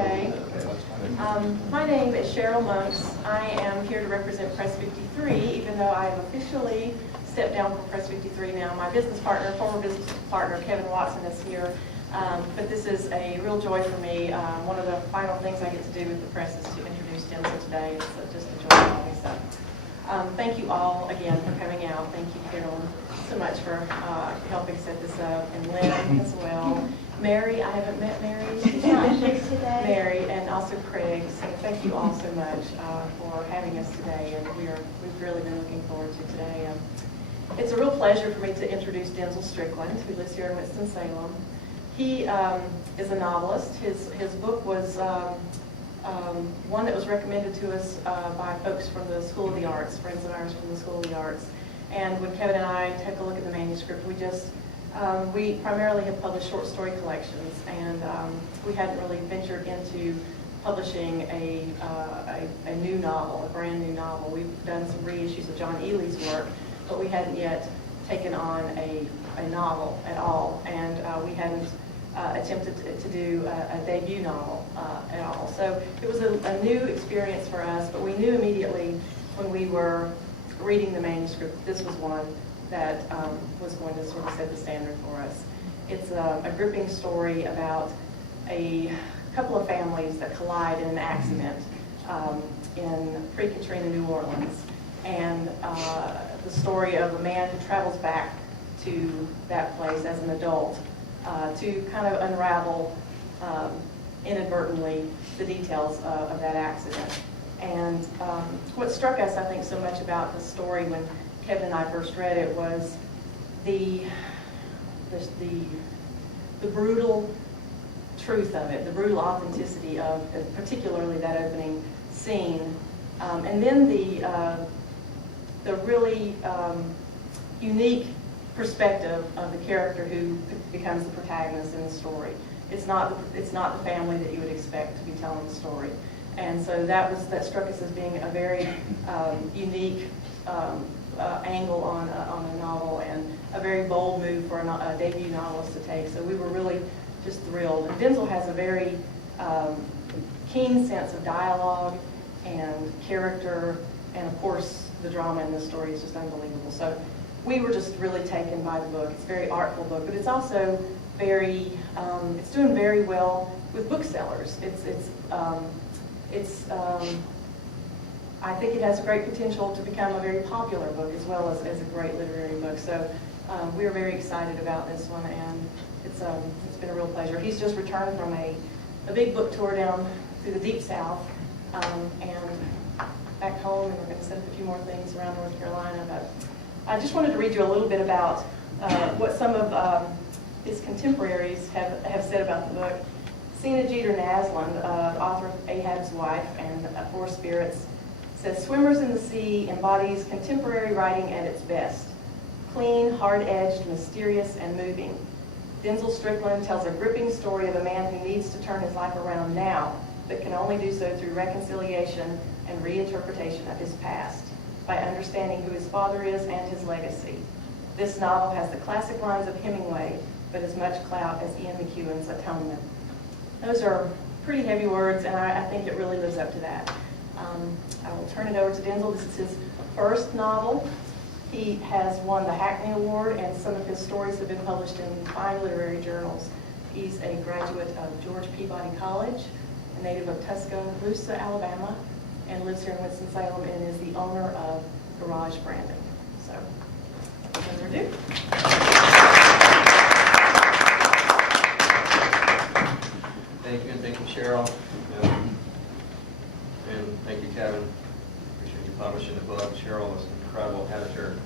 today. My name is Cheryl Monks. I am here to represent Press 53, even though I have officially stepped down from Press 53 now. My business partner, former business partner, Kevin Watson, is here. But this is a real joy for me. One of the final things I get to do with the press is to introduce Denzil today. It's just a joy for me. So, thank you all again for coming out. Thank you, Carolyn, so much for helping set this up, and Lynn as well. Mary, I haven't met Mary. She's not here today. Mary, and also Craig. So thank you all so much for having us today, and we've really been looking forward to today. It's a real pleasure for me to introduce Denzil Strickland, who lives here in Winston-Salem. He is a novelist. His book was one that was recommended to us by folks from the School of the Arts, friends of ours from the School of the Arts. And when Kevin and I took a look at the manuscript, we primarily have published short story collections, and we hadn't really ventured into publishing a new novel, a brand new novel. We've done some reissues of John Ely's work, but we hadn't yet taken on a novel at all, and we hadn't attempted to do a debut novel at all. So it was a new experience for us, but we knew immediately when we were reading the manuscript this was one that was going to sort of set the standard for us. It's a gripping story about a couple of families that collide in an accident in pre-Katrina New Orleans, and the story of a man who travels back to that place as an adult to kind of unravel inadvertently the details of that accident. And what struck us, I think, so much about the story when Kevin and I first read it was the brutal truth of it, the brutal authenticity of particularly that opening scene, and then the really unique perspective of the character who becomes the protagonist in the story. It's not the family that you would expect to be telling the story, and so that struck us as being a very unique angle on a novel, and a very bold move for a debut novelist to take. So we were really just thrilled. And Denzil has a very keen sense of dialogue and character, and of course the drama in this story is just unbelievable. So we were just really taken by the book. It's a very artful book, but it's also very, it's doing very well with booksellers. I think it has great potential to become a very popular book as well as a great literary book. So we're very excited about this one, and it's been a real pleasure. He's just returned from a big book tour down through the Deep South and back home, and we're going to set up a few more things around North Carolina. But I just wanted to read you a little bit about what some of his contemporaries have said about the book. Sina Jeter Naslund, the author of Ahab's Wife and Four Spirits, says, "Swimmers in the Sea" embodies contemporary writing at its best. Clean, hard-edged, mysterious, and moving. Denzil Strickland tells a gripping story of a man who needs to turn his life around now, but can only do so through reconciliation and reinterpretation of his past, by understanding who his father is and his legacy. This novel has the classic lines of Hemingway, but as much clout as Ian McEwan's Atonement. Those are pretty heavy words, and I think it really lives up to that. I will turn it over to Denzil. This is his first novel. He has won the Hackney Award, and some of his stories have been published in fine literary journals. He's a graduate of George Peabody College, a native of Tuscaloosa, Alabama, and lives here in Winston-Salem, and is the owner of Garage Branding. So, without further ado. Thank you, and thank you, Cheryl. And thank you, Kevin. Appreciate you publishing the book. Cheryl was an incredible editor.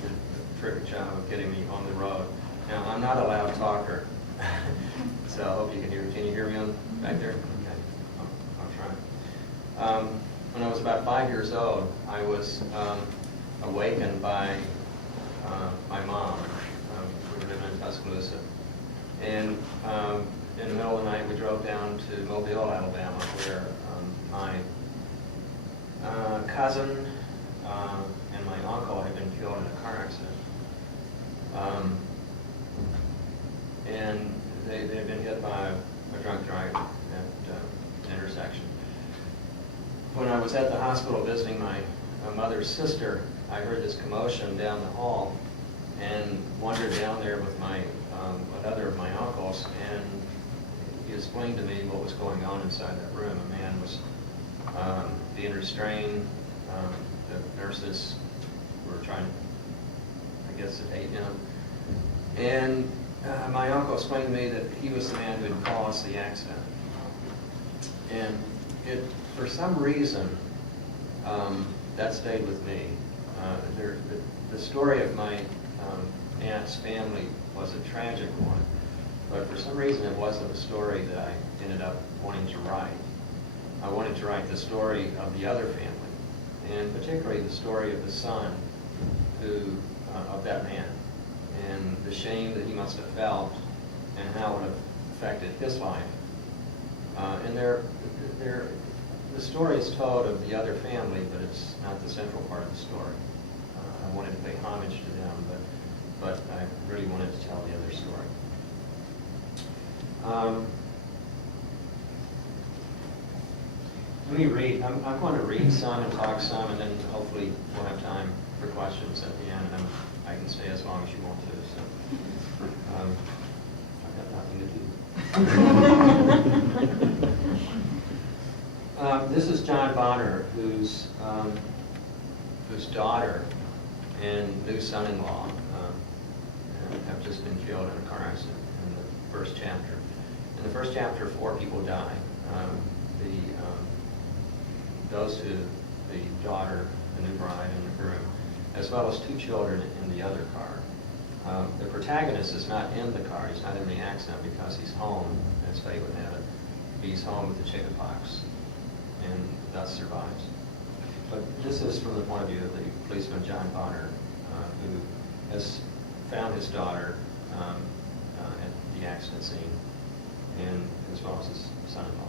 Did a terrific job of getting me on the road. Now, I'm not a loud talker, so I hope you can hear me. Can you hear me back there? Okay. I'll try. When I was about 5 years old, I was awakened by my mom. We were living in Tuscaloosa. And in the middle of the night, we drove down to Mobile, Alabama, where my cousin and my uncle had been killed in a car accident. And they had been hit by a drunk driver. And was at the hospital visiting my mother's sister, I heard this commotion down the hall and wandered down there with another of my uncles, and he explained to me what was going on inside that room. A man was being restrained. The nurses were trying to, I guess, sedate him. And my uncle explained to me that he was the man who had caused the accident. And for some reason, that stayed with me. The story of my aunt's family was a tragic one, but for some reason it wasn't a story that I ended up wanting to write. I wanted to write the story of the other family, and particularly the story of the son of that man, and the shame that he must have felt, and how it affected his life. And the story is told of the other family, but it's not the central part of the story. I wanted to pay homage to them, but I really wanted to tell the other story. Let me read. I'm going to read some and talk some, and then hopefully we'll have time for questions at the end, and I can stay as long as you want to. So I've got nothing to do. This is John Bonner, whose daughter and new son-in-law have just been killed in a car accident in the first chapter. In the first chapter, 4 people die. Those two, the daughter, the new bride, and the groom, as well as 2 children in the other car. The protagonist is not in the car. He's not in the accident because he's home, as fate would have it. He's home with the chickenpox and thus survives. But this is from the point of view of the policeman, John Bonner, who has found his daughter at the accident scene, and as well as his son-in-law.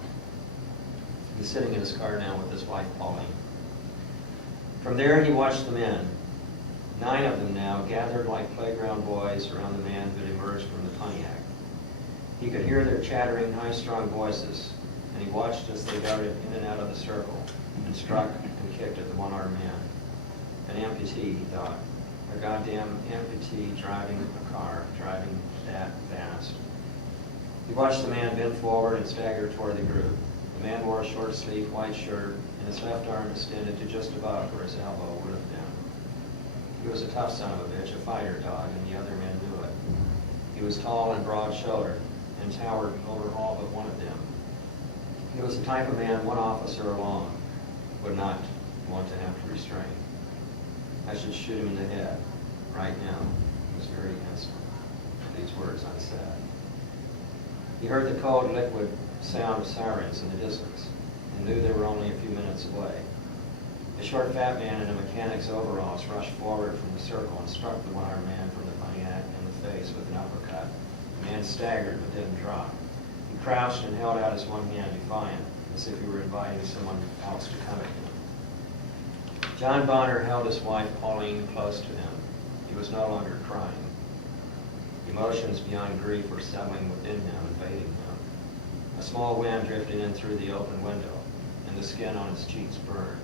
He's sitting in his car now with his wife, Pauline. From there, he watched the men, 9 of them now, gathered like playground boys around the man who had emerged from the Pontiac. He could hear their chattering, high-strung voices, and he watched as they darted in and out of the circle and struck and kicked at the one-armed man. An amputee, he thought. A goddamn amputee driving a car, driving that fast. He watched the man bend forward and stagger toward the group. The man wore a short-sleeved white shirt, and his left arm extended to just above where his elbow would have been. He was a tough son of a bitch, a fighter dog, and the other men knew it. He was tall and broad-shouldered, and towered over all but one of them. He was the type of man one officer alone would not want to have to restrain. I should shoot him in the head, right now. He was very instant. These words unsaid. He heard the cold, liquid sound of sirens in the distance, and knew they were only a few minutes away. A short, fat man in a mechanic's overalls rushed forward from the circle and struck the one-armed man from the Pontiac in the face with an uppercut. The man staggered but didn't drop. He crouched and held out his one hand defiant, as if he were inviting someone else to come at him. John Bonner held his wife, Pauline, close to him. He was no longer crying. Emotions beyond grief were settling within him, invading him. A small wind drifted in through the open window, and the skin on his cheeks burned.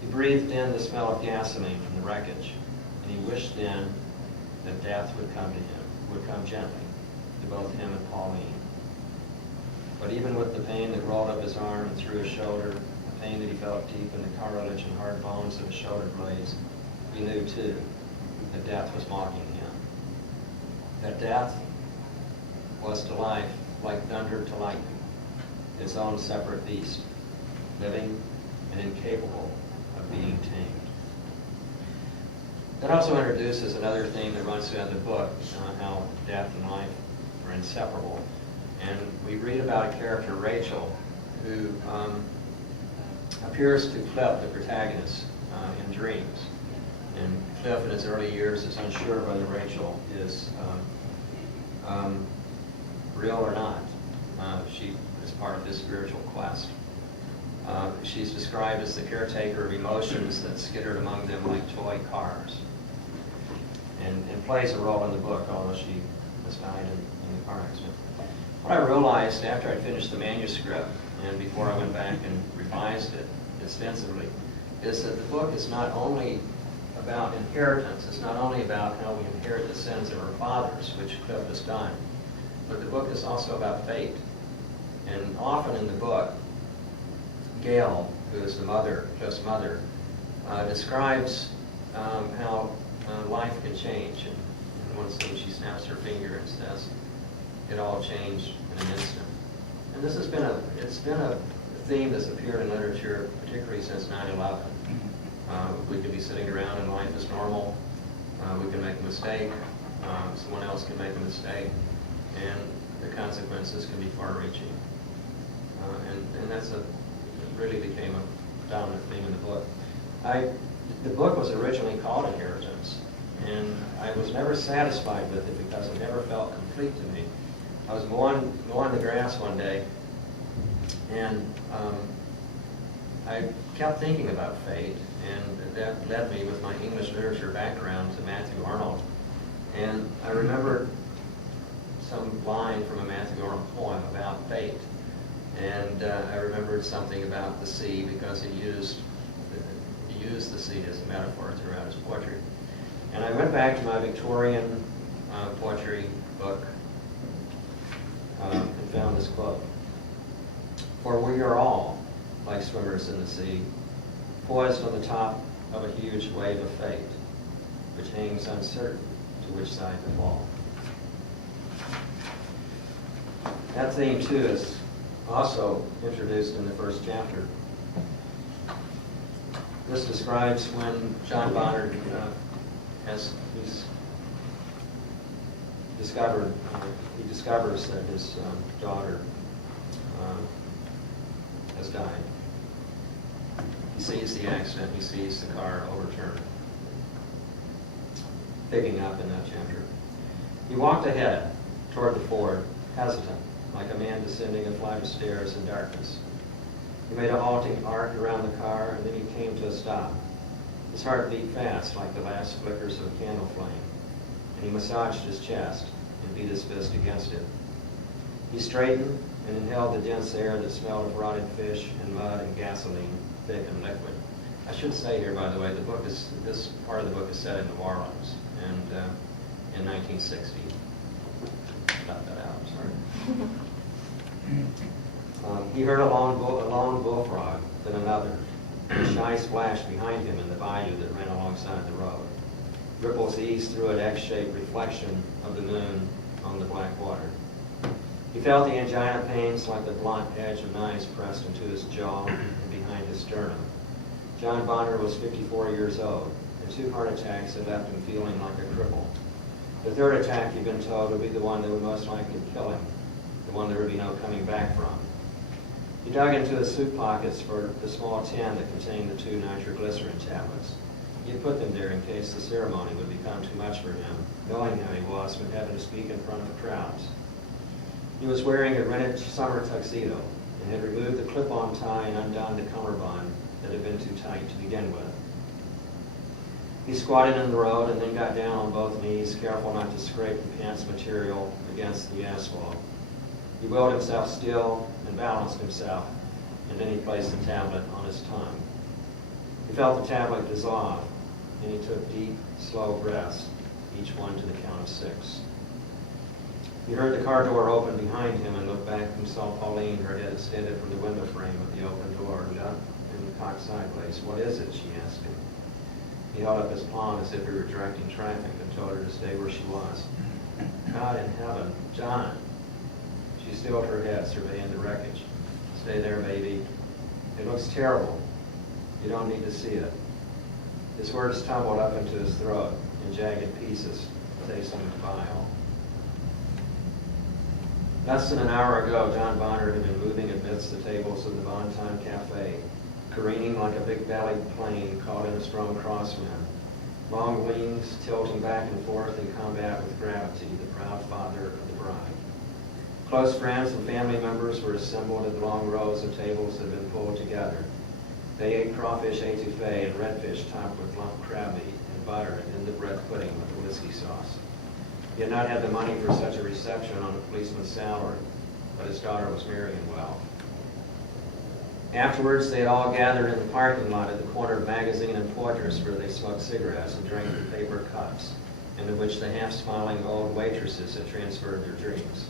He breathed in the smell of gasoline from the wreckage, and he wished then that death would come to him, would come gently to both him and Pauline. But even with the pain that rolled up his arm and through his shoulder, the pain that he felt deep in the cartilage and hard bones of his shoulder blades, he knew too that death was mocking him. That death was to life like thunder to lightning, its own separate beast, living and incapable of being tamed. That also introduces another theme that runs throughout the book, how death and life are inseparable. And we read about a character, Rachel, who appears to Cliff, the protagonist, in dreams. And Cliff, in his early years, is unsure whether Rachel is real or not. She is part of his spiritual quest. She's described as the caretaker of emotions that skittered among them like toy cars, and plays a role in the book, although she has died in the car accident. What I realized after I finished the manuscript and before I went back and revised it extensively, is that the book is not only about inheritance, it's not only about how we inherit the sins of our fathers, which Cliff has done, but the book is also about fate. And often in the book, Gail, who is the mother, Cliff's mother, describes how life can change. And in one scene, she snaps her finger and says, "It all changed in an instant." And this has been it's been a theme that's appeared in literature, particularly since 9/11. We could be sitting around and life is normal. We can make a mistake. Someone else can make a mistake, and the consequences can be far-reaching. And that's it really became a dominant theme in the book. The book was originally called Inheritance, and I was never satisfied with it because it never felt complete to me. I was mowing the grass one day, and I kept thinking about fate, and that led me, with my English literature background, to Matthew Arnold. And I remembered some line from a Matthew Arnold poem about fate. And I remembered something about the sea, because he used the sea as a metaphor throughout his poetry. And I went back to my Victorian poetry book and found this quote: "For we are all, like swimmers in the sea, poised on the top of a huge wave of fate, which hangs uncertain to which side to fall." That theme, too, is also introduced in the first chapter. This describes when John Bonner discovers that his daughter has died. He sees the accident, he sees the car overturned. Picking up in that chapter. He walked ahead toward the Ford, hesitant, like a man descending a flight of stairs in darkness. He made a halting arc around the car, and then he came to a stop. His heart beat fast, like the last flickers of a candle flame, and he massaged his chest and beat his fist against it. He straightened and inhaled the dense air that smelled of rotted fish and mud and gasoline, thick and liquid. I should say here, by the way, this part of the book is set in New Orleans, and in 1960. Cut that out, sorry. He heard a long bullfrog, then another, a shy splash behind him in the bayou that ran alongside the road. Ripples eased through an X-shaped reflection of the moon on the black water. He felt the angina pains like the blunt edge of knives pressed into his jaw and behind his sternum. John Bonner was 54 years old, and 2 heart attacks had left him feeling like a cripple. The third attack, he'd been told, would be the one that would most likely kill him, the one there would be no coming back from. He dug into his suit pockets for the small tin that contained the 2 nitroglycerin tablets. He had put them there in case the ceremony would become too much for him, knowing how he was when having to speak in front of crowds. He was wearing a rented summer tuxedo and had removed the clip-on tie and undone the cummerbund that had been too tight to begin with. He squatted in the road and then got down on both knees, careful not to scrape the pants material against the asphalt. He willed himself still and balanced himself, and then he placed the tablet on his tongue. He felt the tablet dissolve, and he took deep, slow breaths, each one to the count of 6. He heard the car door open behind him and looked back and saw Pauline, her head extended from the window frame of the open door, and cocked sideways. "What is it?" she asked him. He held up his palm as if he were directing traffic and told her to stay where she was. "God in heaven, John!" She stilled her head, surveying the wreckage. "Stay there, baby. It looks terrible. You don't need to see it." His words tumbled up into his throat in jagged pieces, tasting of bile. Less than an hour ago, John Bonner had been moving amidst the tables of the Bon Ton Cafe, careening like a big-bellied plane caught in a strong crosswind, long wings tilting back and forth in combat with gravity, the proud father of the bride. Close friends and family members were assembled at the long rows of tables that had been pulled together. They ate crawfish etouffee and redfish topped with lump crab meat and butter and in-the-bread pudding with a whiskey sauce. He had not had the money for such a reception on a policeman's salary, but his daughter was marrying well. Afterwards, they all gathered in the parking lot at the corner of Magazine and Fortress, where they smoked cigarettes and drank in paper cups, into which the half-smiling old waitresses had transferred their drinks.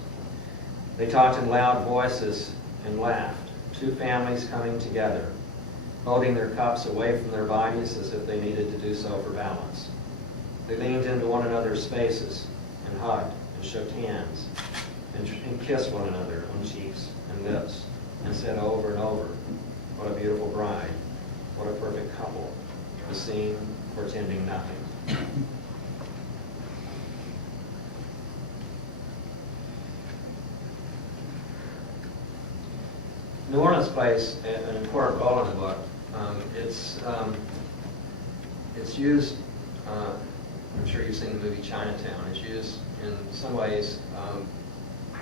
They talked in loud voices and laughed, two families coming together, holding their cups away from their bodies as if they needed to do so for balance. They leaned into one another's spaces and hugged and shook hands and kissed one another on cheeks and lips and said over and over, "What a beautiful bride, what a perfect couple," a scene portending nothing. New Orleans plays an important role in the book. It's used, I'm sure you've seen the movie Chinatown. It's used in some ways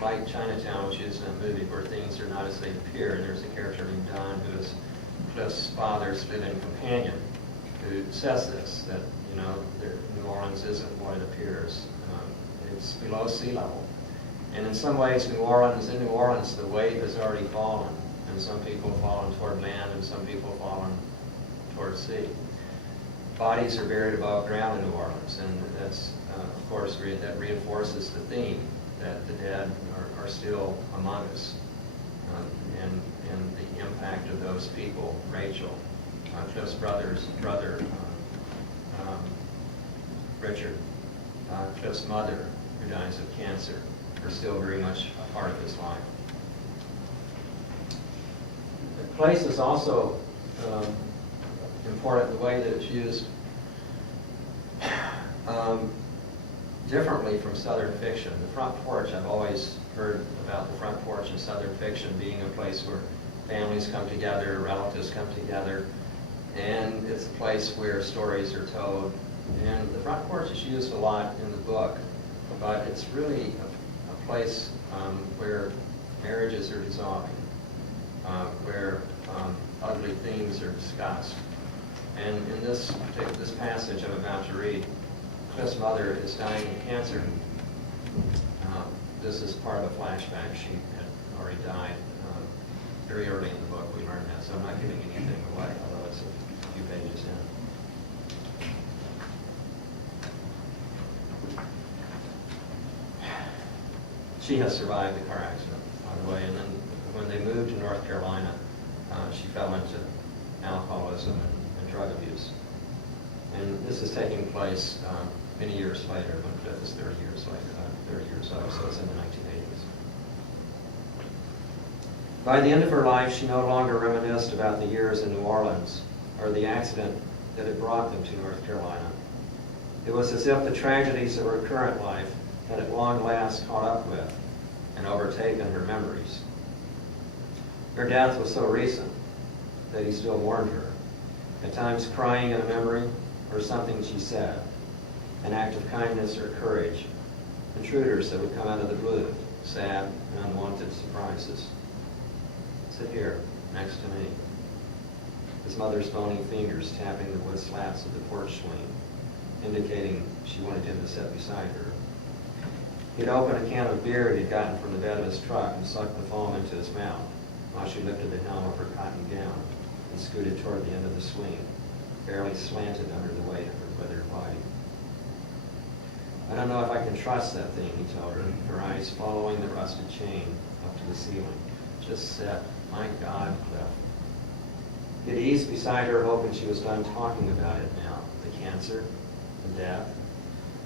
like Chinatown was used in a movie where things are not as they appear. And there's a character named Don who is Cliff's father's live-in companion who says this, that New Orleans isn't what it appears. It's below sea level. And in some ways, in New Orleans, the wave has already fallen. And some people have fallen toward land, and some people have fallen toward sea. Bodies are buried above ground in New Orleans, and that's, of course, that reinforces the theme that the dead are still among us, and the impact of those people. Rachel, Cliff's brother, Richard, Cliff's mother, who dies of cancer, are still very much a part of his life. The place is also important the way that it's used differently from Southern fiction. The front porch, I've always heard about the front porch in Southern fiction being a place where families come together, relatives come together, and it's a place where stories are told. And the front porch is used a lot in the book, but it's really a place where marriages are dissolving, where ugly themes are discussed. And in this passage I'm about to read, Cliff's mother is dying of cancer. This is part of a flashback. She had already died very early in the book. We learned that, so I'm not giving anything away, although it's a few pages in. She has survived the car accident, by the way, and then when they moved to North Carolina, she fell into alcoholism and drug abuse. And this is taking place many years later, when Cliff is 30 years old, so it's in the 1980s. By the end of her life, she no longer reminisced about the years in New Orleans or the accident that had brought them to North Carolina. It was as if the tragedies of her current life had at long last caught up with and overtaken her memories. Her death was so recent that he still mourned her, at times crying in a memory or something she said, an act of kindness or courage, intruders that would come out of the blue, sad and unwanted surprises. Sit here, next to me. His mother's bony fingers tapping the wood slats of the porch swing, indicating she wanted him to sit beside her. He'd opened a can of beer he'd gotten from the bed of his truck and sucked the foam into his mouth while she lifted the hem of her cotton gown and scooted toward the end of the swing, barely slanted under the weight of her withered body. I don't know if I can trust that thing, he told her, her eyes following the rusted chain up to the ceiling. Just sit. My God, Cliff. He'd eased beside her, hoping she was done talking about it now. The cancer, the death,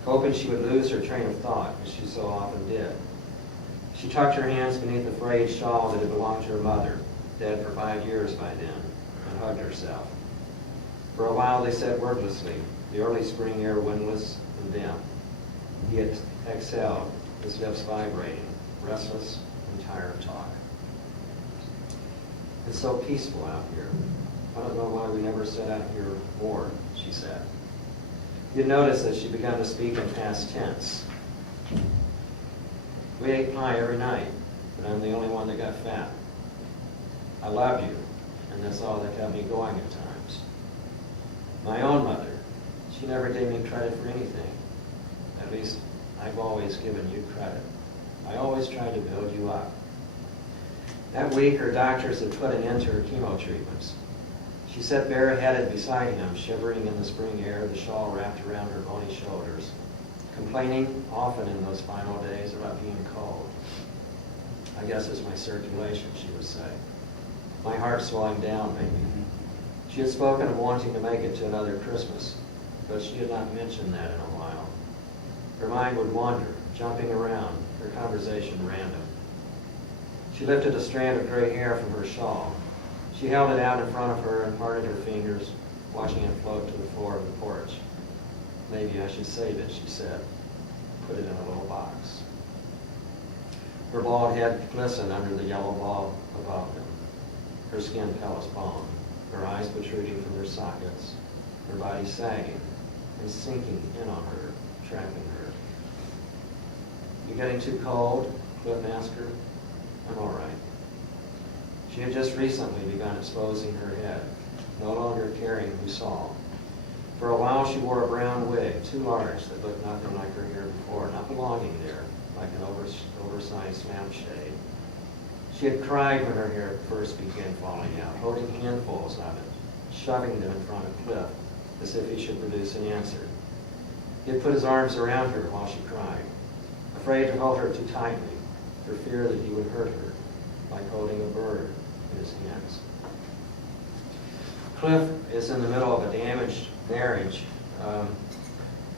hoping she would lose her train of thought, as she so often did. She tucked her hands beneath the frayed shawl that had belonged to her mother, dead for 5 years by then, and hugged herself. For a while they sat wordlessly, the early spring air windless and dim. He had exhaled, his lips vibrating, restless and tired of talk. It's so peaceful out here. I don't know why we never set out here more, she said. You'd notice that she began to speak in past tense. We ate pie every night, but I'm the only one that got fat. I loved you, and that's all that kept me going at times. My own mother, she never gave me credit for anything. At least, I've always given you credit. I always tried to build you up. That week, her doctors had put an end to her chemo treatments. She sat bareheaded beside him, shivering in the spring air, the shawl wrapped around her bony shoulders, complaining often in those final days about being cold. I guess it's my circulation, she would say. My heart slowing down, maybe. She had spoken of wanting to make it to another Christmas, but she had not mentioned that in a while. Her mind would wander, jumping around, her conversation random. She lifted a strand of gray hair from her shawl. She held it out in front of her and parted her fingers, watching it float to the floor of the porch. Maybe I should save it, she said. Put it in a little box. Her bald head glistened under the yellow ball above them. Her skin pale as bone, her eyes protruding from their sockets, her body sagging and sinking in on her, trapping her. You getting too cold? Cliff asked her. I'm all right. She had just recently begun exposing her head, no longer caring who saw. For a while she wore a brown wig, too large, that looked nothing like her hair before, not belonging there, like an oversized lampshade. She had cried when her hair first began falling out, holding handfuls of it, shoving them in front of Cliff, as if he should produce an answer. He had put his arms around her while she cried, afraid to hold her too tightly, for fear that he would hurt her, like holding a bird in his hands. Cliff is in the middle of a damaged marriage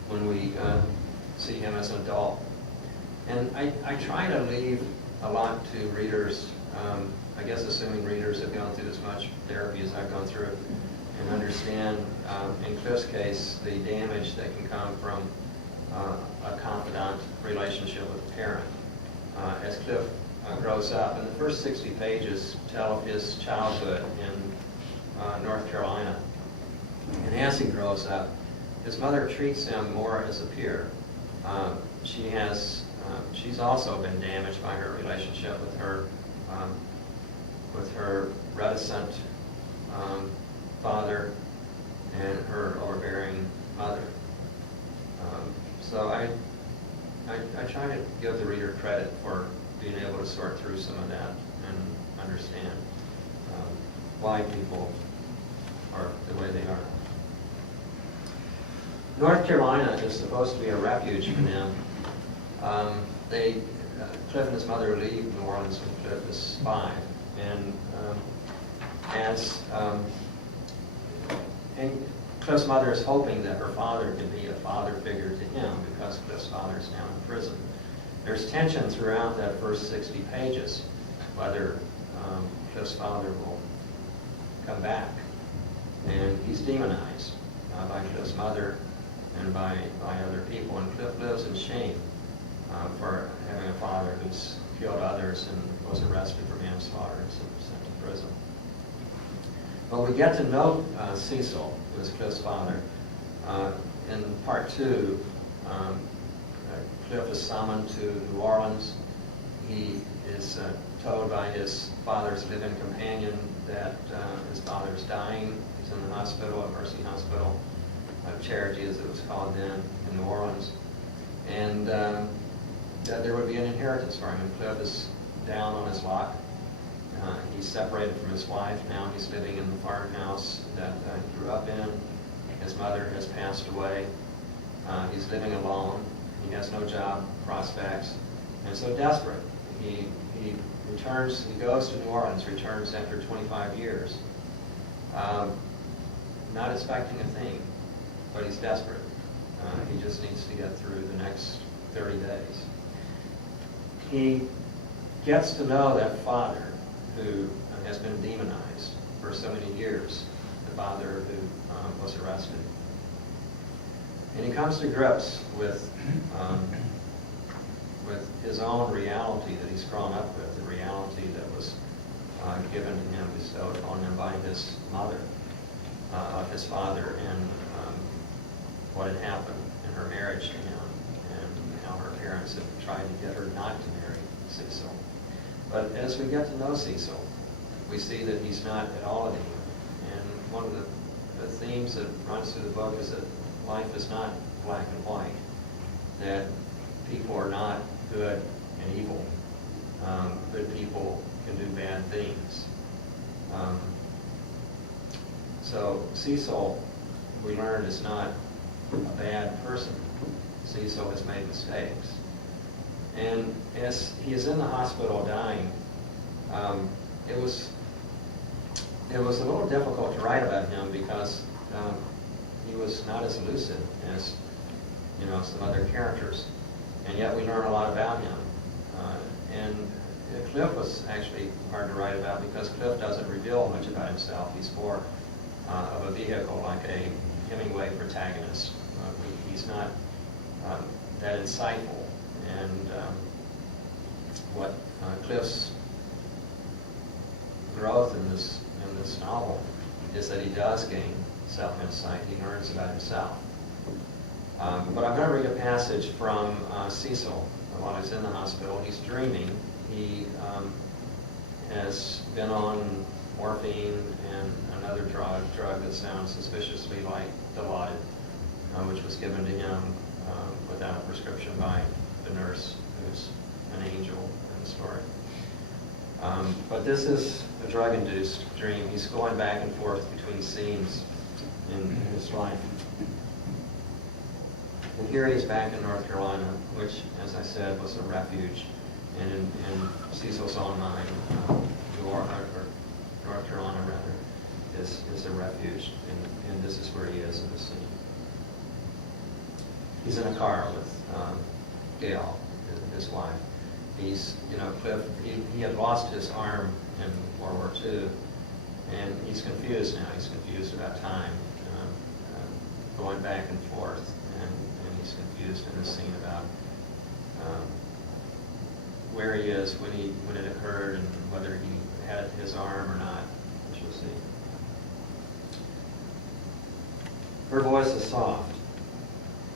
when we see him as an adult. And I try to leave a lot to readers, I guess assuming readers have gone through as much therapy as I've gone through, and understand, in Cliff's case, the damage that can come from a confidant relationship with a parent. As Cliff grows up, and the first 60 pages tell of his childhood in North Carolina. And as he grows up, his mother treats him more as a peer. She's also been damaged by her relationship with her reticent father and her overbearing mother. So I try to give the reader credit for being able to sort through some of that and understand why people are the way they are. North Carolina is supposed to be a refuge for them. Cliff and his mother leave New Orleans when Cliff is 5, and Cliff's mother is hoping that her father can be a father figure to him because Cliff's father is now in prison. There's tension throughout that first 60 pages whether Cliff's father will come back, and he's demonized by Cliff's mother and by other people, and Cliff lives in shame for having a father who's killed others and was arrested for manslaughter and sent to prison. But we get to know Cecil, who is Cliff's father. In part 2, Cliff is summoned to New Orleans. He is told by his father's live-in companion that his father is dying. He's in the hospital, at Mercy Hospital, Charity as it was called then, in New Orleans. And that there would be an inheritance for him. And Cliff is down on his luck. He's separated from his wife. Now he's living in the farmhouse that he grew up in. His mother has passed away. He's living alone. He has no job prospects. And so desperate, he returns, he goes to New Orleans, returns after 25 years. Not expecting a thing, but he's desperate. He just needs to get through the next 30 days. He gets to know that father who has been demonized for so many years, the father who was arrested. And he comes to grips with his own reality that he's grown up with, the reality that was given to him, bestowed upon him by his mother, of his father, and what had happened in her marriage to him, and how her parents had tried to get her not to marry Cecil. But as we get to know Cecil, we see that he's not at all a demon. And one of the themes that runs through the book is that life is not black and white, that people are not good and evil. Good people can do bad things. So Cecil, we learned, is not a bad person. Cecil has made mistakes. And as he is in the hospital dying, it was a little difficult to write about him because he was not as lucid as some other characters, and yet we learn a lot about him. And Cliff was actually hard to write about because Cliff doesn't reveal much about himself. He's more of a vehicle, like a Hemingway protagonist. He's not that insightful. And what Cliff's growth in this novel is that he does gain self-insight. He learns about himself. But I'm going to read a passage from Cecil while he's in the hospital. He's dreaming. He has been on morphine and another drug that sounds suspiciously like Dilaudid, which was given to him without a prescription by the nurse, who's an angel in the story. But this is a drug-induced dream. He's going back and forth between scenes in his life. And here he's back in North Carolina, which, as I said, was a refuge. And in Cecil's own mind, North Carolina, rather, is a refuge. And this is where he is in the scene. He's in a car with Gail, his wife. He's, Cliff, he had lost his arm in World War II, and he's confused now. He's confused about time, going back and forth, and he's confused in this scene about where he is when it occurred and whether he had his arm or not, which we'll see. Her voice is soft,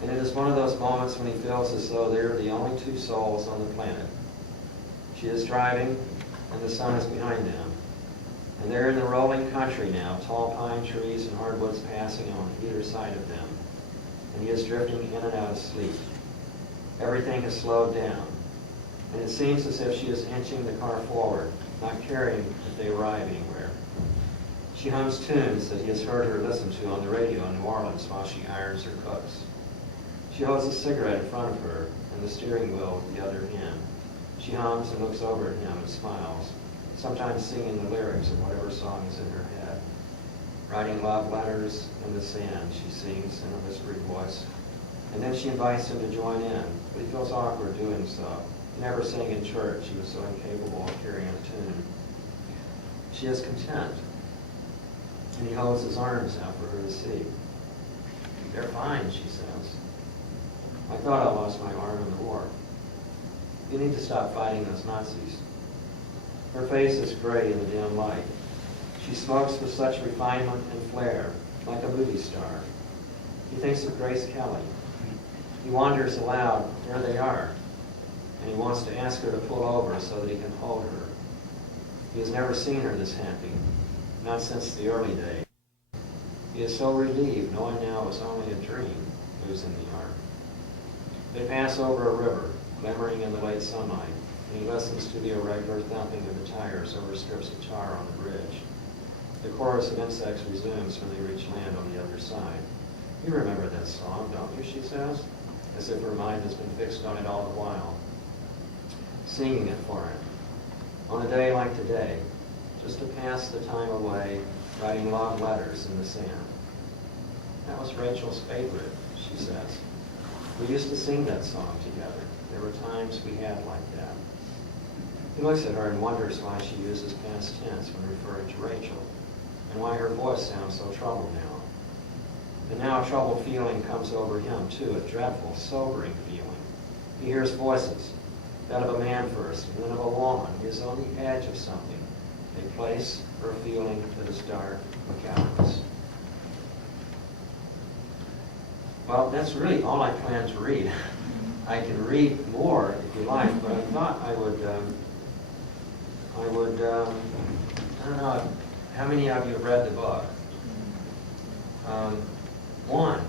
and it is one of those moments when he feels as though they're the only two souls on the planet. She is driving, and the sun is behind them. And they're in the rolling country now, tall pine trees and hardwoods passing on either side of them. And he is drifting in and out of sleep. Everything has slowed down, and it seems as if she is inching the car forward, not caring if they arrive anywhere. She hums tunes that he has heard her listen to on the radio in New Orleans while she irons or cooks. She holds a cigarette in front of her and the steering wheel with the other hand. She hums and looks over at him and smiles, sometimes singing the lyrics of whatever song is in her head. Writing love letters in the sand, she sings in a whispered voice. And then she invites him to join in, but he feels awkward doing so. He never sang in church. He was so incapable of carrying a tune. She is content, and he holds his arms out for her to see. They're fine, she says. I thought I lost my arm in the war. You need to stop fighting those Nazis. Her face is gray in the dim light. She smokes with such refinement and flair, like a movie star. He thinks of Grace Kelly. He wonders aloud where they are, and he wants to ask her to pull over so that he can hold her. He has never seen her this happy, not since the early days. He is so relieved, knowing now it was only a dream, losing the arm. They pass over a river, glimmering in the late sunlight, and he listens to the irregular thumping of the tires over strips of tar on the bridge. The chorus of insects resumes when they reach land on the other side. You remember that song, don't you, she says, as if her mind has been fixed on it all the while. Singing it for him. On a day like today, just to pass the time away, writing long letters in the sand. That was Rachel's favorite, she says. We used to sing that song together. There were times we had like that. He looks at her and wonders why she uses past tense when referring to Rachel, and why her voice sounds so troubled now. And now a troubled feeling comes over him, too, a dreadful, sobering feeling. He hears voices, that of a man first, and then of a woman. He is on the edge of something, a place or a feeling that is dark and cavernous. Well, that's really all I plan to read. I can read more if you like, but I thought I would, I don't know, how many of you have read the book? One.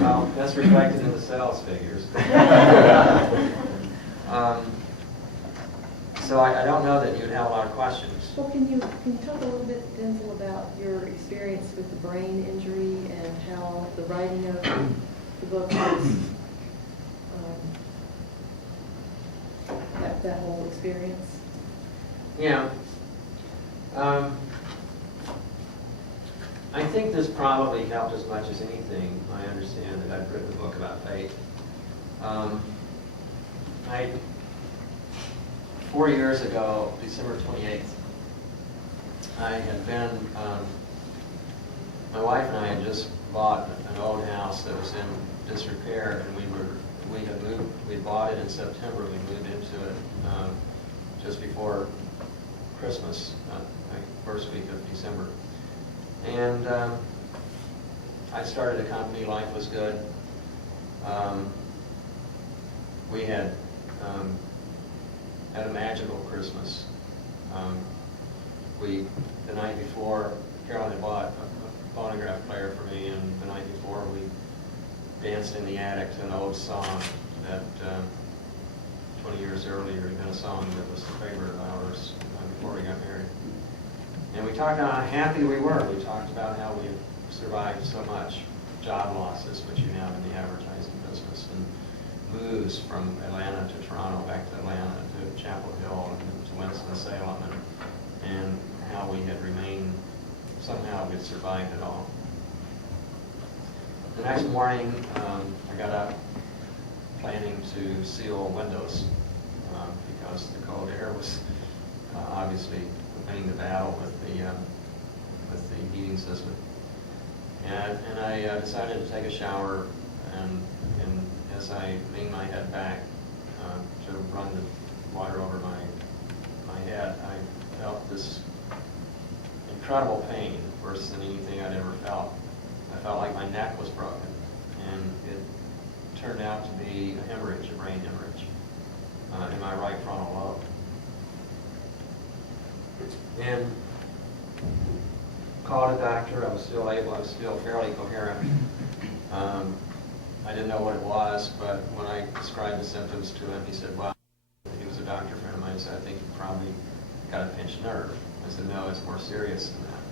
Well, that's reflected in the sales figures. So I don't know that you'd have a lot of questions. Well, can you talk a little bit, Denzil, about your experience with the brain injury and how the writing of the book was, that whole experience? Yeah. I think this probably helped as much as anything. I understand that I've written a book about faith. 4 years ago, December 28th, I had been, my wife and I had just bought an old house that was in disrepair, and we bought it in September. We moved into it just before Christmas, first week of December. And I started a company. Life was good. We had a magical Christmas. The night before, Carol had bought a phonograph player for me, and the night before we danced in the attic to an old song that 20 years earlier had been a song that was a favorite of ours before we got married. And we talked about how happy we were. We talked about how we had survived so much job losses, which you have in the advertising business, and moves from Atlanta to Toronto, back to Atlanta, to Chapel Hill, and to Winston-Salem, and how we had remained, somehow we'd survived it all. The next morning, I got up planning to seal windows because the cold air was obviously winning the battle with the heating system. And I decided to take a shower, and as I leaned my head back to run the water over my head, I felt this incredible pain, worse than anything I'd ever felt. I felt like my neck was broken, and it turned out to be a hemorrhage, a brain hemorrhage, in my right frontal lobe. And called a doctor. I was still fairly coherent. I didn't know what it was, but when I described the symptoms to him, he said, well, he was a doctor friend of mine. He said, I think you probably got a pinched nerve. I said, no, it's more serious than that.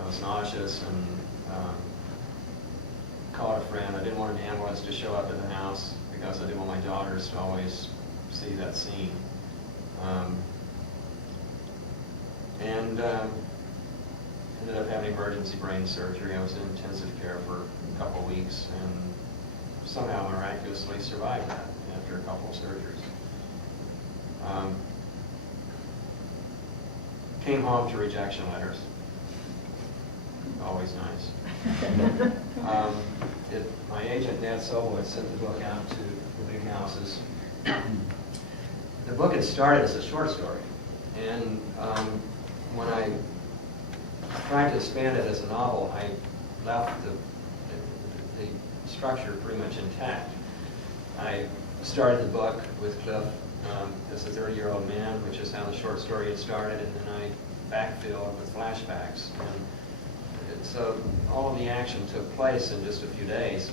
I was nauseous and called a friend. I didn't want an ambulance to show up at the house because I didn't want my daughters to always see that scene. And ended up having emergency brain surgery. I was in intensive care for a couple of weeks and somehow miraculously survived that after a couple of surgeries. Came home to rejection letters. Always nice. My agent, Dan Sobel, had sent the book out to the big houses. The book had started as a short story, and when I tried to expand it as a novel, I left the structure pretty much intact. I started the book with Cliff as a 30-year-old man, which is how the short story had started, and then I backfilled with flashbacks. And so all of the action took place in just a few days.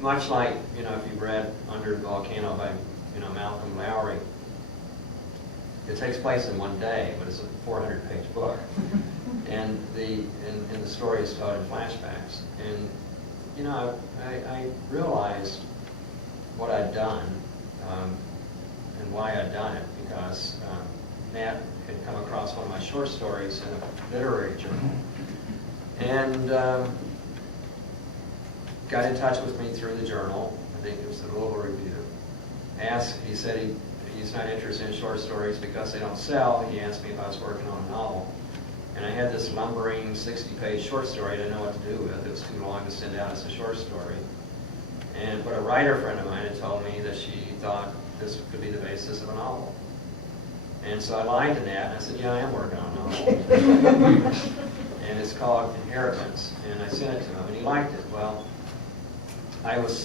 Much like, if you've read Under the Volcano by, Malcolm Lowry, it takes place in one day, but it's a 400-page book. And the story is told in flashbacks. And, I realized what I'd done and why I'd done it, because Matt had come across one of my short stories in a literary journal. And got in touch with me through the journal. I think it was the Louisville Review. He said he's not interested in short stories because they don't sell. He asked me if I was working on a novel. And I had this lumbering 60-page short story I didn't know what to do with. It was too long to send out as a short story. But a writer friend of mine had told me that she thought this could be the basis of a novel. And so I lied to Nat, and I said, yeah, I am working on a novel. And it's called Inheritance. And I sent it to him, and he liked it. Well, I was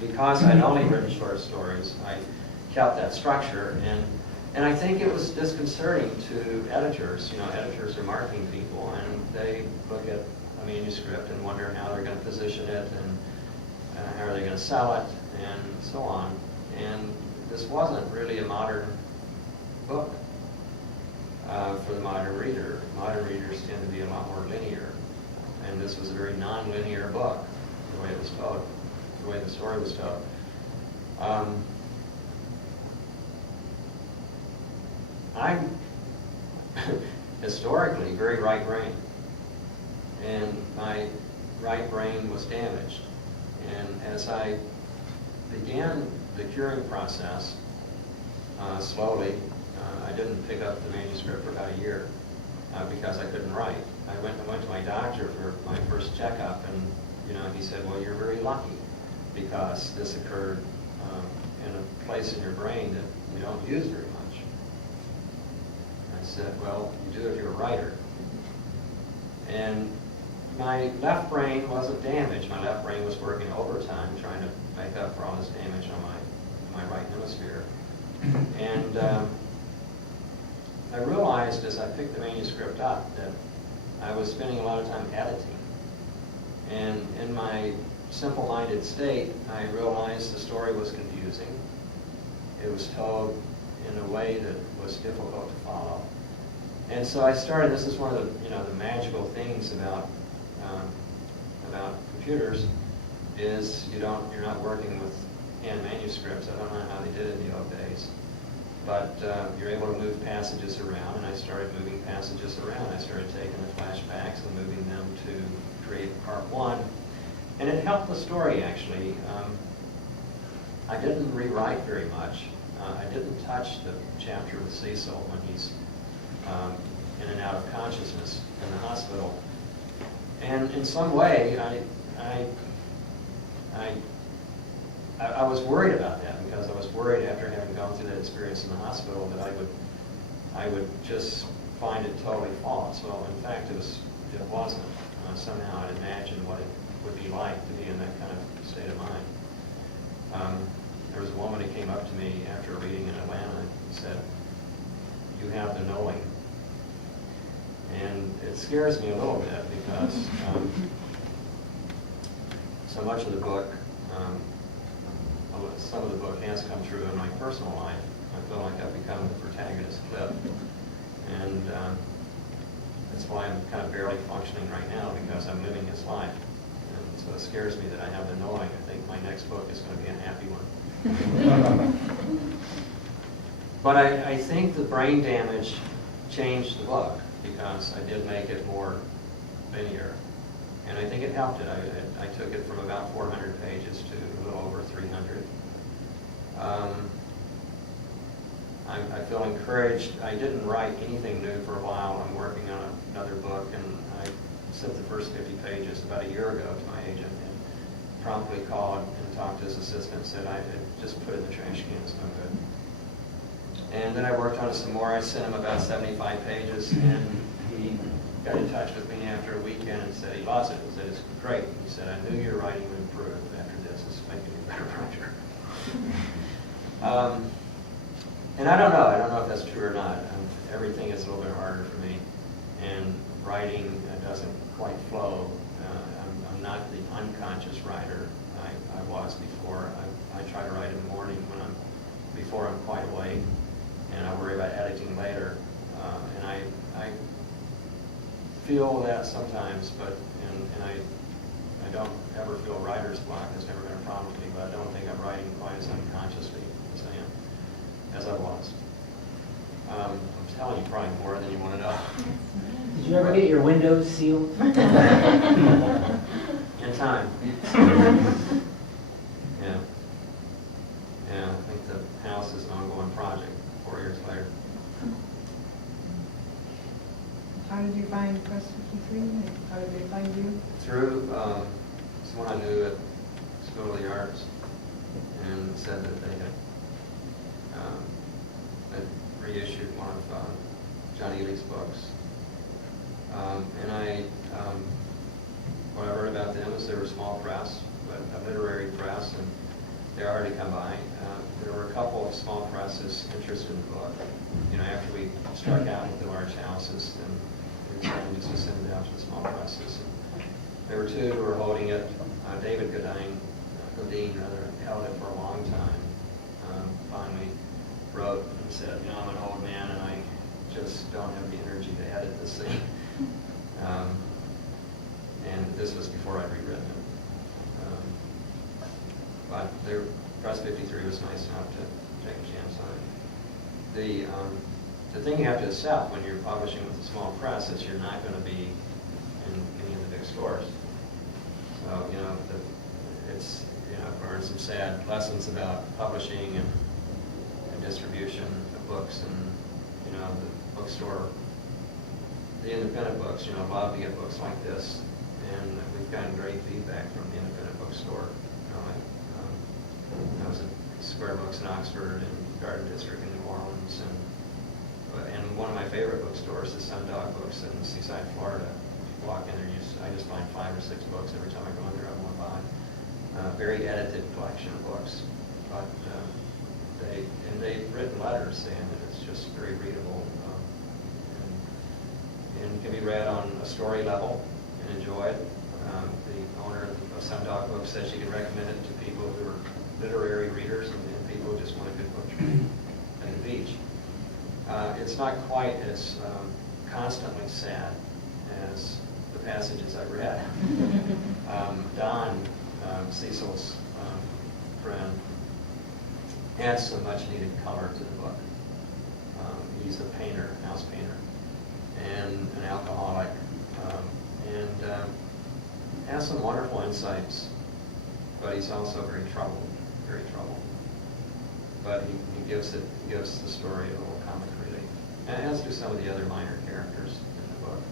because I'd only written short stories, I kept that structure, and I think it was disconcerting to editors. Editors are marketing people, and they look at a manuscript and wonder how they're going to position it, and how are they going to sell it, and so on. And this wasn't really a modern book for the modern reader. Modern readers tend to be a lot more linear, and this was a very non-linear book, the way it was told, the way the story was told. I'm historically very right-brained, and my right brain was damaged. And as I began the curing process, slowly, I didn't pick up the manuscript for about a year because I couldn't write. I went to my doctor for my first checkup, and he said, "Well, you're very lucky because this occurred in a place in your brain that you don't use very much." I said, "Well, you do if you're a writer." And my left brain wasn't damaged. My left brain was working overtime trying to make up for all this damage on my right hemisphere. And I realized as I picked the manuscript up that I was spending a lot of time editing. And in my simple-minded state, I realized the story was confusing. It was told in a way that was difficult to follow. And so I started, this is one of the magical things about computers, is you're not working with hand manuscripts. I don't know how they did it in the old days. But you're able to move passages around, and I started moving passages around. I started taking the flashbacks and moving them to create part one. And it helped the story, actually. I didn't rewrite very much. I didn't touch the chapter with Cecil when he's in and out of consciousness in the hospital. And in some way, I was worried about that, because I was worried after having gone through that experience in the hospital that I would just find it totally false. Well, in fact, it wasn't. Somehow I'd imagined what it would be like to be in that kind of state of mind. There was a woman who came up to me after a reading in Atlanta and said, "You have the knowing." And it scares me a little bit because so much of the book, some of the book has come true in my personal life. I feel like I've become the protagonist, Cliff. And that's why I'm kind of barely functioning right now, because I'm living his life. And so it scares me that I have the knowing. I think my next book is going to be a happy one. But I think the brain damage changed the book, because I did make it more linear. And I think it helped it. I took it from about 400 pages to a little over 300. I feel encouraged. I didn't write anything new for a while. I'm working on another book, and I sent the first 50 pages about a year ago to my agent, and promptly called and talked to his assistant and said, "I just put it in the trash can, it's no good." And then I worked on it some more. I sent him about 75 pages, and he got in touch with me after a weekend and said he loves it. He said, "It's great." He said, "I knew your writing would improve after this. It's making me a better writer." And I don't know if that's true or not. Everything is a little bit harder for me, and writing doesn't quite flow. I'm not the unconscious writer I was before. I try to write in the morning before I'm quite awake, and I worry about editing later. And I feel that sometimes, but I don't ever feel writer's block. It's never been a problem to me, but I don't think I'm writing quite as unconsciously as I was. I'm telling you probably more than you want to know. Did you ever get your windows sealed? In time. Yeah. I think the house is an ongoing project 4 years later. How did you find Quest 53? How did they find you? Through someone I knew at School of the Arts, and said that they had reissued one of John Ely's books. And what I heard about them is they were a small press, but a literary press, and they already come by. There were a couple of small presses interested in the book. After we struck out with the large houses, then we decided just to send it out to the small presses. And there were two who were holding it. David Godine held it for a long time. Finally, see. And this was before I'd rewritten it. But Press 53 was nice enough to take a chance on it. The thing you have to accept when you're publishing with a small press is you're not going to be in any of the big stores. So, it's, I've learned some sad lessons about publishing and distribution of books, and, the bookstore, the independent books, love to get books like this, and we've gotten great feedback from the independent bookstore. I was at Square Books in Oxford and Garden District in New Orleans, and one of my favorite bookstores is Sundog Books in Seaside, Florida. If you walk in there, I just find 5 or 6 books every time I go in there. I want to buy very edited collection of books, but they've written letters saying that it's just very readable and can be read on a story level and enjoyed. The owner of Sundog Books says she can recommend it to people who are literary readers and people who just want a good book to read at the beach. It's not quite as constantly sad as the passages I read. Don, Cecil's friend, adds some much needed color to the book. He's a painter, house painter, and an alcoholic, and has some wonderful insights, but he's also very troubled. But he gives the story a little comic relief, and as do some of the other minor characters in the book.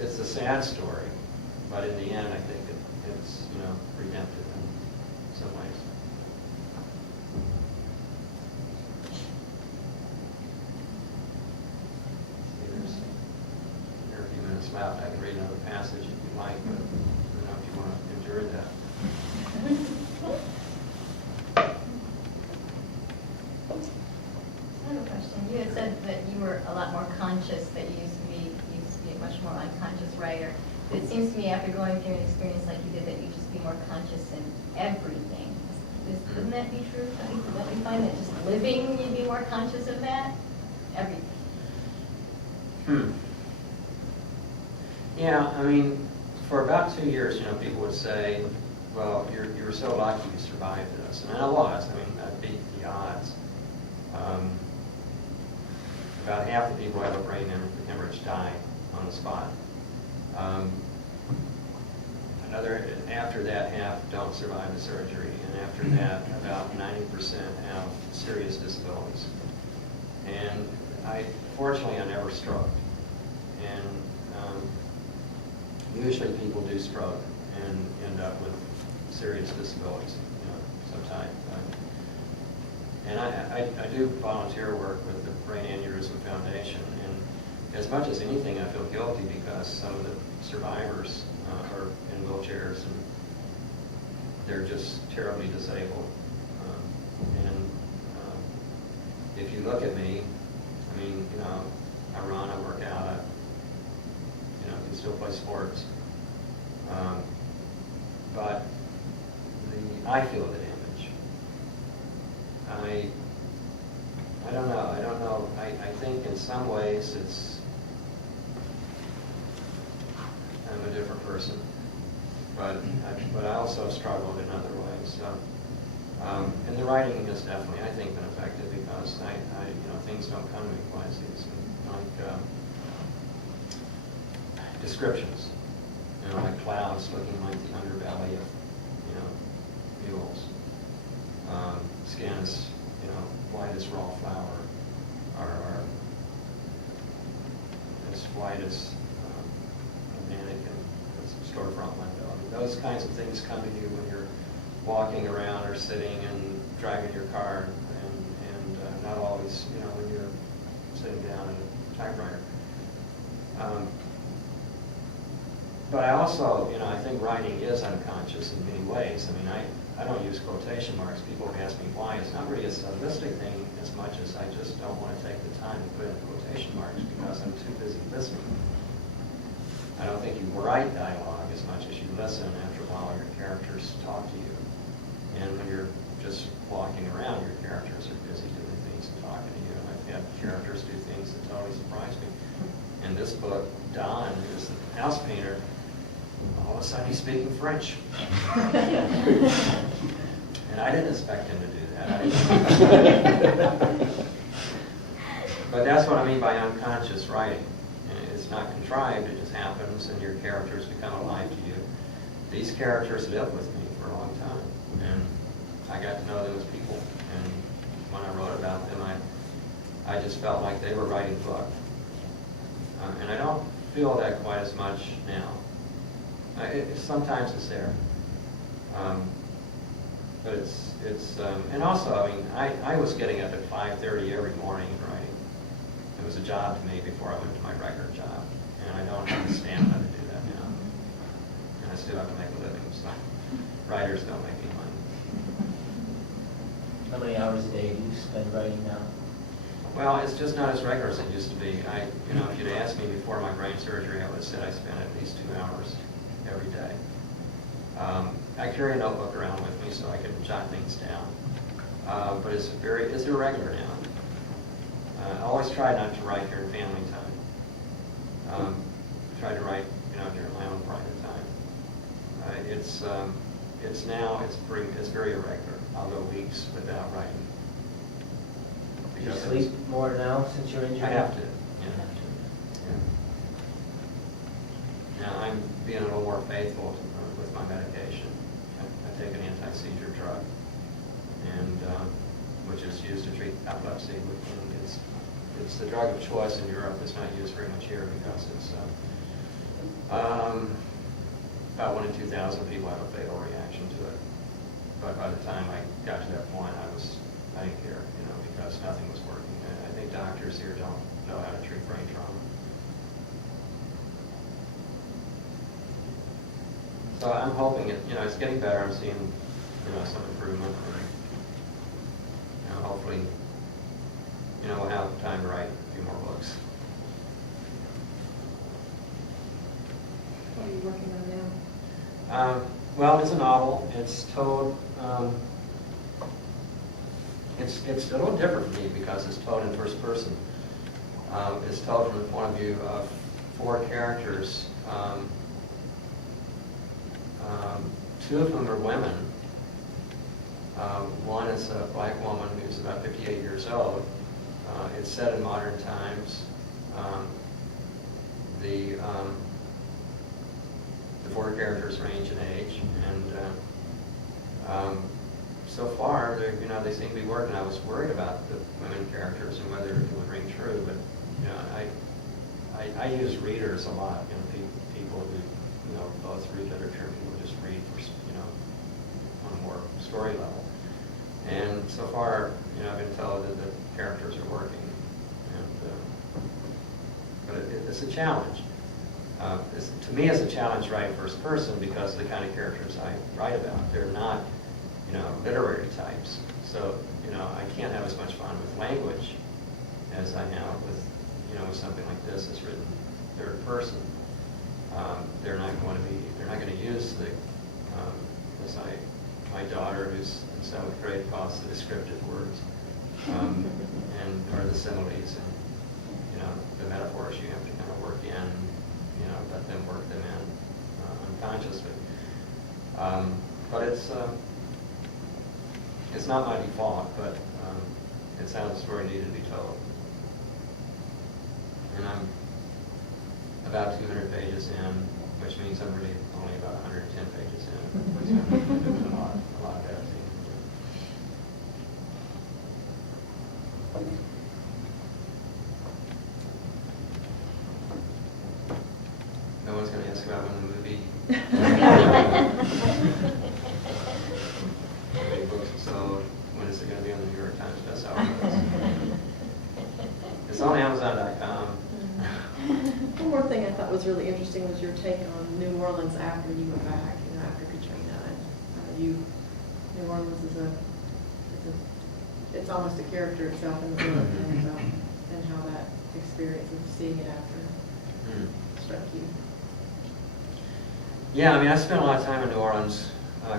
It's a sad story, but in the end, I think it's redemptive in some ways. There are a few minutes left. I can read another passage if you like, but I don't know if you want to endure that. I have a question. You had said that you were a lot more conscious, that you used to be a much more unconscious writer. But it seems to me, after going through an experience like you did, that you just be more conscious in everything. Wouldn't that be true? Don't you find that just living, you'd be more conscious of that? Everything. Yeah, I mean, for about 2 years, people would say, well, you were so lucky you survived this. And I was. I mean, I beat the odds. About half the people who have a brain hemorrhage die on the spot. After that, half don't survive the surgery. And after that, about 90% have serious disabilities. And fortunately, I never stroked. And usually people do stroke and end up with serious disabilities, some type. And I do volunteer work with the Brain Aneurysm Foundation, and as much as anything, I feel guilty because some of the survivors are in wheelchairs and they're just terribly disabled. If you look at me, I mean, I run, I work out, I can still play sports. But I feel the damage. I don't know. I think in some ways I'm a different person, but I also struggled in other ways. So, and the writing has definitely, I think, been effective because things don't come to me quite as easy. Like descriptions, like clouds looking like the underbelly of, mules. Skin is, white as raw flour, or as white as a mannequin, a storefront window. I mean, those kinds of things come to you when you're walking around or sitting and driving your car, and not always, when you're sitting down at a typewriter. But I also, I think writing is unconscious in many ways. I mean, I don't use quotation marks. People ask me why. It's not really a stylistic thing as much as I just don't want to take the time to put in quotation marks because I'm too busy listening. I don't think you write dialogue as much as you listen. After a while, your characters talk to you. And when you're just walking around, your characters are busy doing things and talking to you. I've had characters do things that totally surprise me. In this book, Don, who's the house painter, all of a sudden he's speaking French. And I didn't expect him to do that. But that's what I mean by unconscious writing. And it's not contrived, it just happens, and your characters become alive to you. These characters lived with me for a long time, and I got to know them as people. And when I wrote about them, I just felt like they were writing a book. And I don't feel that quite as much now. Sometimes it's there. But and also, I mean, I was getting up at 5:30 every morning and writing. It was a job to me before I went to my record job. And I don't have the stamina to do that now. And I still have to make a living, so writers don't make any money. How many hours a day do you spend writing now? Well, it's just not as regular as it used to be. If you'd asked me before my brain surgery, I would have said I spent at least 2 hours every day. I carry a notebook around with me so I can jot things down. But it's irregular now. I always try not to write during family time. Try to write, during my own private time. It's very irregular. I'll go weeks without writing. Do you sleep more now since you're injured? I have to. Yeah. Now I'm being a little more faithful with my medication. I take an anti-seizure drug, and which is used to treat epilepsy. It's the drug of choice in Europe. It's not used very much here because it's about 1 in 2,000 people have a fatal reaction to it. But by the time I got to that point, I didn't care, because nothing was working. I think doctors here don't know how to treat brain trauma. So I'm hoping it's getting better. I'm seeing, some improvement. And, hopefully, we'll have time to write a few more books. What are you working on now? Well, it's a novel. It's told. It's a little different for me because it's told in first person. It's told from the point of view of 4 characters. 2 of them are women. One is a black woman who's about 58 years old. It's set in modern times. The 4 characters range in age, and so far, they seem to be working. I was worried about the women characters and whether it would ring true, but I use readers a lot. People who both read literature and people who just read for on a more story level. And so far, I've been told that the characters are working, but it's a challenge. To me, it's a challenge writing first person because of the kind of characters I write about. They're not, literary types. So, I can't have as much fun with language as I have with, with something like this that's written third person. They're not going to use my daughter, who's in 7th grade, calls the descriptive words, or the similes, and, the metaphors you have to kind of work in, let them work them in unconsciously. But it's not my default, but it's how the story needed to be told. And I'm about 200 pages in, which means I'm really only about 110 pages in. a lot of editing. No one's going to ask about when the movie. How many books are sold? When is it going to be on the New York Times bestseller list? It's on Amazon.com. One more thing I thought was really interesting was your take on New Orleans after you went back, after Katrina. New Orleans it's almost a character itself in the book, and how that experience of seeing it after struck you. Yeah, I spent a lot of time in New Orleans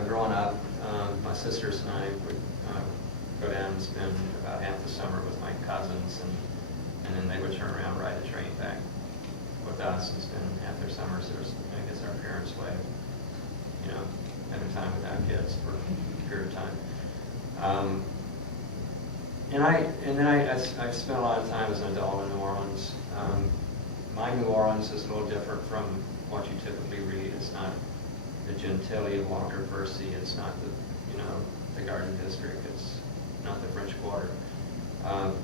growing up. My sisters and I go down and spend about half the summer with my cousins, and then they would turn around, ride the train back with us and spend half their summers. It was, I guess, our parents' way of, spending time without kids for a period of time. And then I've spent a lot of time as an adult in New Orleans. My New Orleans is a little different from what you typically read. It's not the gentility of Walker Percy. It's not the Garden District. It's not the French Quarter.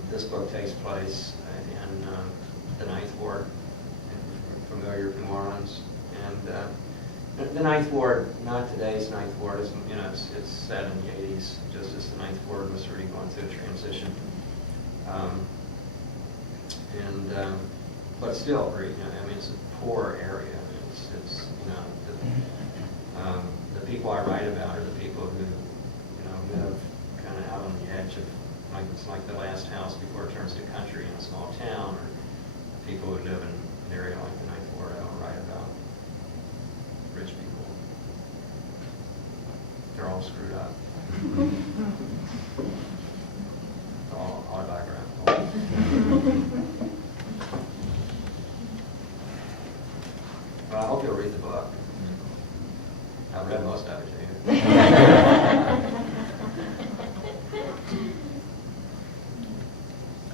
This book takes place in the Ninth Ward, familiar with New Orleans, and the Ninth Ward, not today's Ninth Ward, is it's set in the 80s, just as the Ninth Ward was already going through a transition, but still, it's a poor area. It's the people I write about are the people who live kind of out on the edge of, it's like the last house before it turns to country in a small town, or people who live in an area like the Ninth Ward. I don't write about rich people. They're all screwed up. All autobiographical. Well, I hope you'll read the book. I've read most of it to you.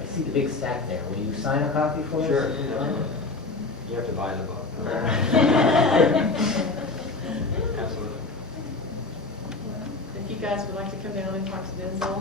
I see the big stack there. Will you sign a copy for us? Sure. You have to buy the book. Absolutely. If you guys would like to come down and talk to Denzil.